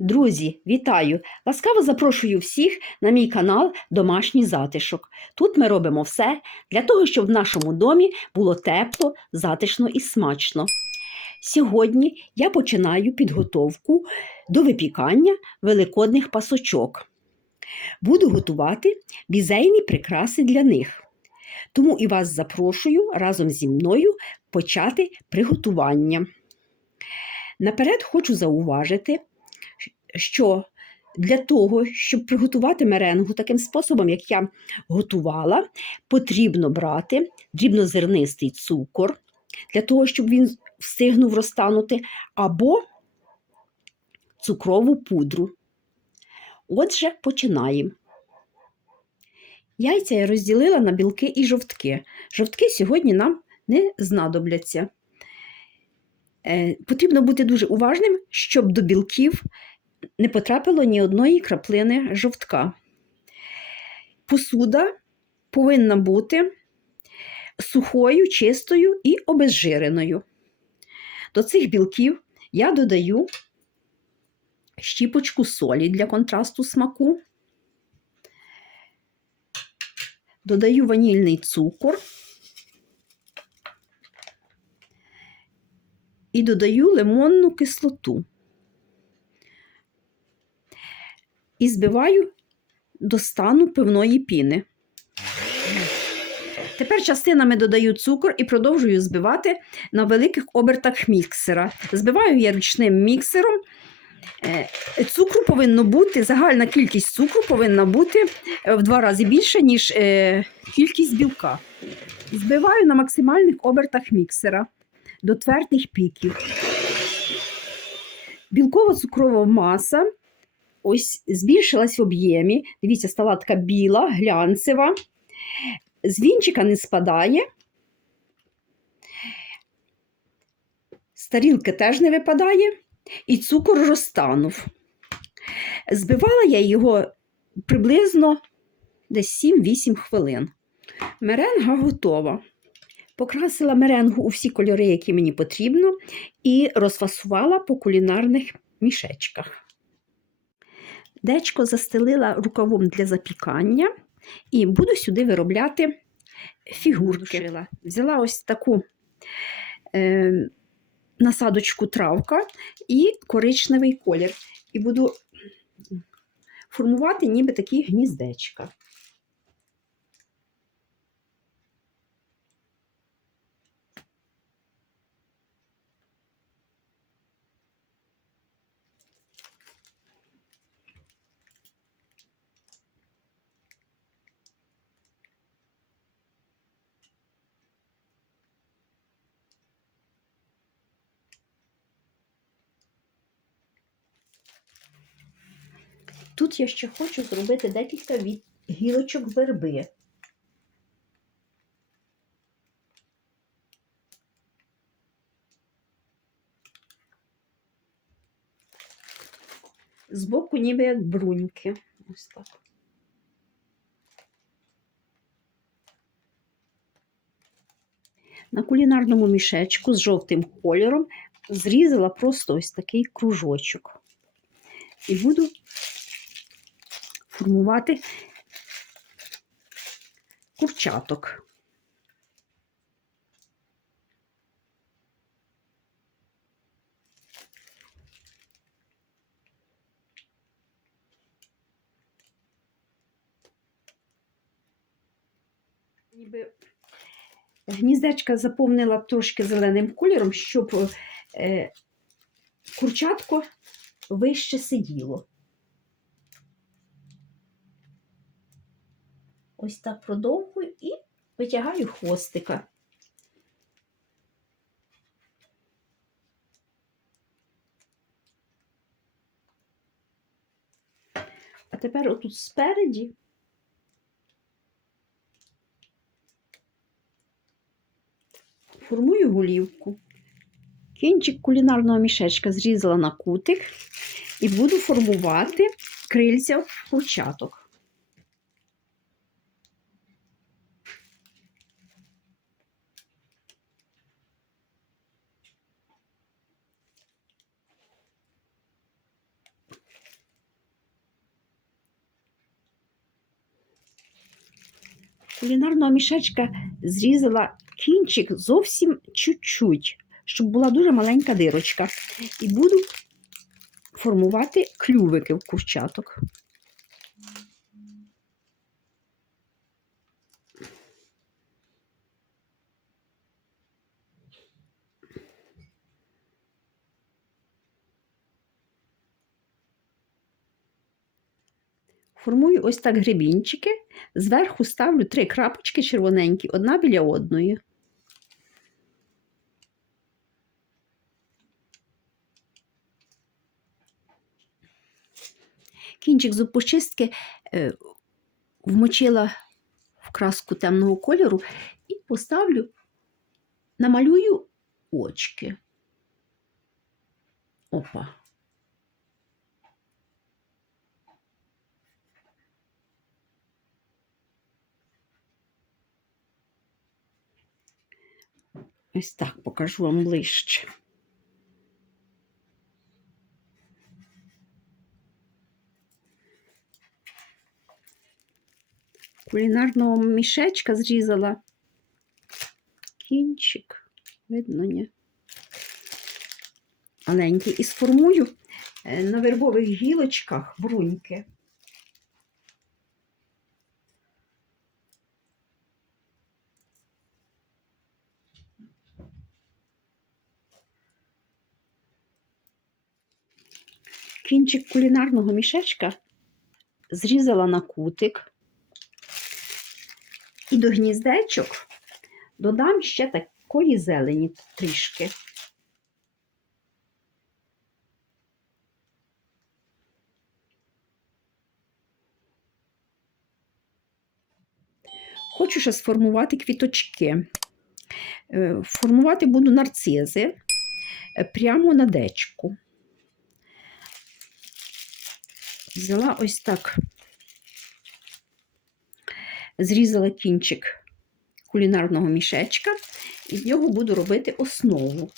Друзі, вітаю! Ласкаво запрошую всіх на мій канал Домашній затишок. Тут ми робимо все для того, щоб в нашому домі було тепло, затишно і смачно. Сьогодні я починаю підготовку до випікання великодних пасочок. Буду готувати бізейні прикраси для них. Тому і вас запрошую разом зі мною почати приготування. Наперед хочу зауважити, що для того, щоб приготувати меренгу таким способом, як я готувала, потрібно брати дрібнозернистий цукор, для того, щоб він встигнув розтанути, або цукрову пудру. Отже, починаємо. Яйця я розділила на білки і жовтки. Жовтки сьогодні нам не знадобляться. Е, Потрібно бути дуже уважним, щоб до білків не потрапило ні одної краплини жовтка. Посуда повинна бути сухою, чистою і обезжиреною. До цих білків я додаю щіпочку солі для контрасту смаку, додаю ванільний цукор і додаю лимонну кислоту. І збиваю до стану пивної піни. Тепер частинами додаю цукор і продовжую збивати на великих обертах міксера. Збиваю я ручним міксером. Е, цукру повинно бути, загальна кількість цукру повинна бути в два рази більше, ніж е, кількість білка. Збиваю на максимальних обертах міксера до твердих піків. Білкова цукрова маса ось збільшилась в об'ємі. Дивіться, стала така біла, глянцева, з вінчика не спадає. З теж не випадає, і цукор розтанув. Збивала я його приблизно десь 7-8 хвилин. Меренга готова. Покрасила меренгу у всі кольори, які мені потрібно, і розфасувала по кулінарних мішечках. Дечко застелила рукавом для запікання і буду сюди виробляти фігурки. Взяла ось таку е, насадочку травка і коричневий колір. І буду формувати ніби такі гніздечка. Тут я ще хочу зробити декілька від гілочок верби. Збоку ніби як бруньки. Ось так. На кулінарному мішечку з жовтим кольором зрізала просто ось такий кружочок. І буду формувати курчаток. Ніби гніздечка заповнила трошки зеленим кольором, щоб е, курчатко вище сиділо. Ось так продовжую і витягаю хвостика. А тепер отут спереді формую голівку. Кінчик кулінарного мішечка зрізала на кутик і буду формувати крильця курчаток. Кулінарного мішечка зрізала кінчик зовсім чуть-чуть, щоб була дуже маленька дирочка. І буду формувати клювики в курчаток. Формую ось так гребінчики. Зверху ставлю три крапочки червоненькі, одна біля одної. Кінчик зубочистки е, вмочила в краску темного кольору і поставлю, намалюю очки. Опа. Ось так покажу вам ближче. Кулінарного мішечка зрізала кінчик, видно, ні? Маленький. І сформую е, на вербових гілочках бруньки. Кінчик кулінарного мішечка зрізала на кутик. І до гніздечок додам ще такої зелені трішки. Хочу ще сформувати квіточки. Е, Формувати буду нарцизи е, прямо на дечку. Взяла ось так, зрізала кінчик кулінарного мішечка, і з нього буду робити основу.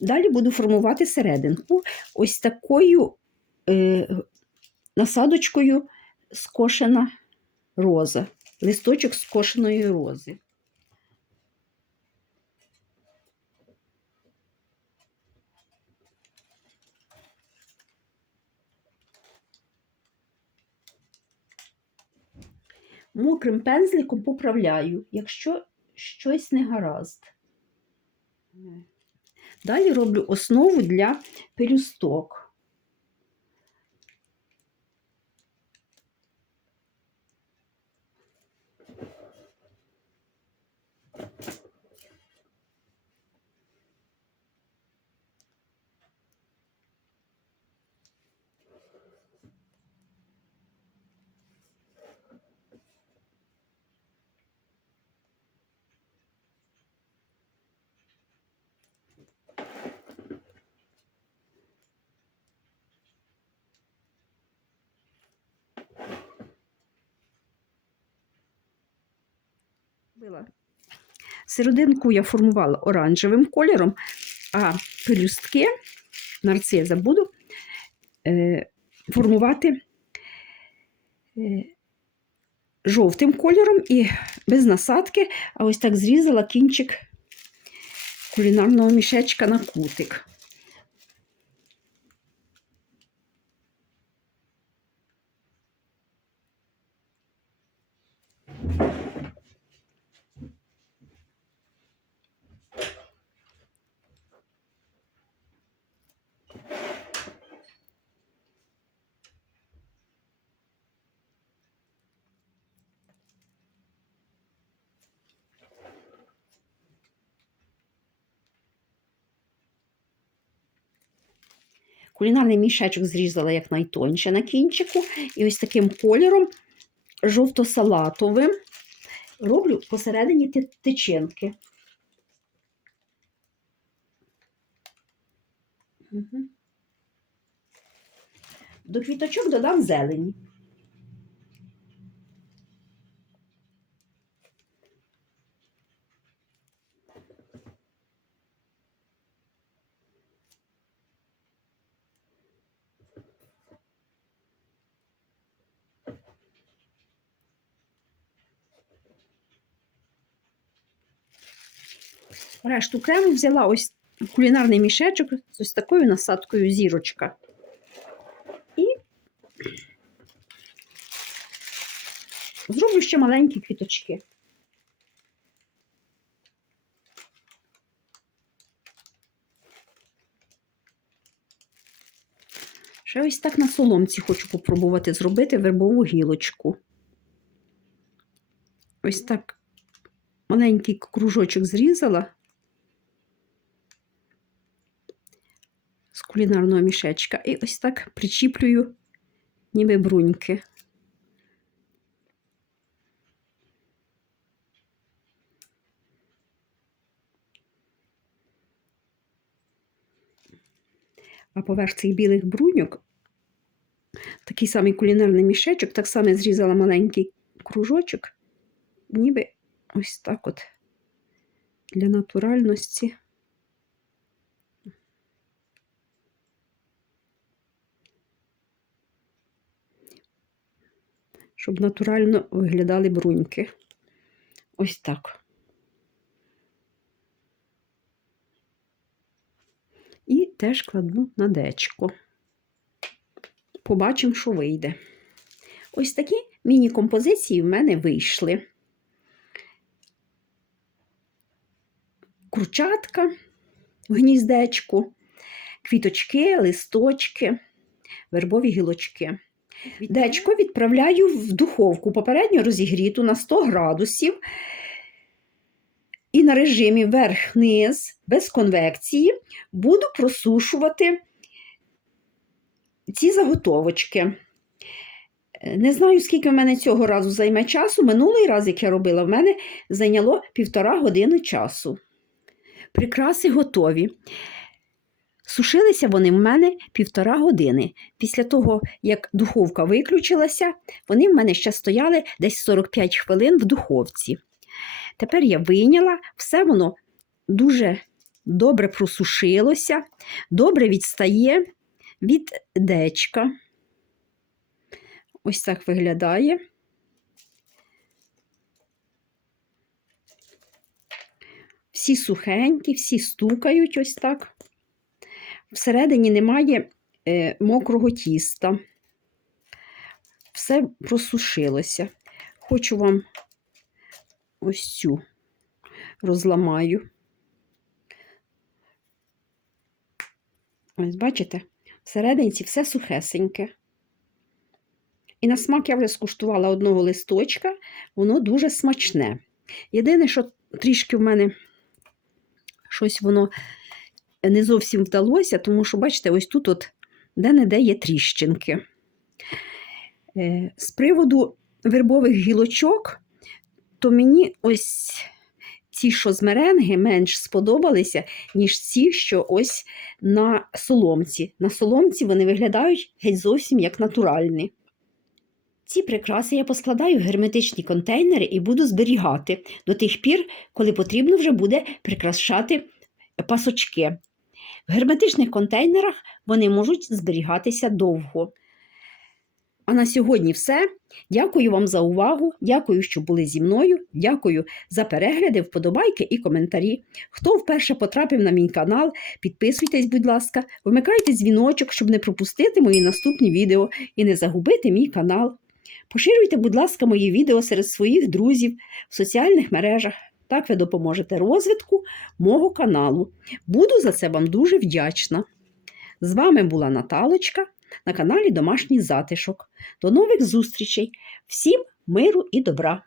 Далі буду формувати серединку ось такою е, насадочкою скошена роза, листочок скошеної рози. Мокрим пензликом поправляю, якщо щось не гаразд. Далі роблю основу для пелюсток. Робила. Серединку я формувала оранжевим кольором, а пелюстки нарциза буду е, формувати е, жовтим кольором і без насадки, а ось так зрізала кінчик кулінарного мішечка на кутик. Кулінарний мішечок зрізала як найтоньше на кінчику. І ось таким кольором жовто-салатовим роблю посередині тичинки. До квіточок додам зелені. Решту крему взяла ось кулінарний мішечок з ось такою насадкою зірочка. І зроблю ще маленькі квіточки. Ще ось так на соломці хочу попробувати зробити вербову гілочку. Ось так маленький кружочок зрізала з кулінарного мішечка і ось так причіплюю, ніби бруньки. А поверх цих білих бруньок такий самий кулінарний мішечок, так само зрізала маленький кружочок, ніби ось так от для натуральності. Щоб натурально виглядали бруньки. Ось так. І теж кладу на дечко. Побачимо, що вийде. Ось такі міні-композиції в мене вийшли. Курчатка в гніздечку, квіточки, листочки, вербові гілочки. Дечко відправляю в духовку попередньо розігріту на 100 градусів і на режимі верх-низ без конвекції буду просушувати ці заготовочки. Не знаю, скільки в мене цього разу займе часу. Минулий раз, як я робила, в мене зайняло півтора години часу. Прикраси готові. Сушилися вони в мене півтора години. Після того, як духовка виключилася, вони в мене ще стояли десь 45 хвилин в духовці. Тепер я вийняла, все воно дуже добре просушилося, добре відстає від дечка. Ось так виглядає. Всі сухенькі, всі стукають ось так. Всередині немає е, мокрого тіста. Все просушилося. Хочу вам ось цю розламаю. Ось, бачите, всередині все сухесеньке. І на смак я вже скуштувала одного листочка, воно дуже смачне. Єдине, що трішки в мене щось воно не зовсім вдалося, тому що, бачите, ось тут от де-не-де є тріщинки. Е, З приводу вербових гілочок, то мені ось ці, що з меренги, менш сподобалися, ніж ці, що ось на соломці. На соломці вони виглядають геть зовсім як натуральні. Ці прикраси я поскладаю в герметичні контейнери і буду зберігати до тих пір, коли потрібно вже буде прикрашати пасочки. В герметичних контейнерах вони можуть зберігатися довго. А на сьогодні все. Дякую вам за увагу. Дякую, що були зі мною. Дякую за перегляди, вподобайки і коментарі. Хто вперше потрапив на мій канал, підписуйтесь, будь ласка, вмикайте дзвіночок, щоб не пропустити мої наступні відео і не загубити мій канал. Поширюйте, будь ласка, мої відео серед своїх друзів в соціальних мережах. Так ви допоможете розвитку мого каналу. Буду за це вам дуже вдячна. З вами була Наталочка на каналі Домашній Затишок. До нових зустрічей! Всім миру і добра!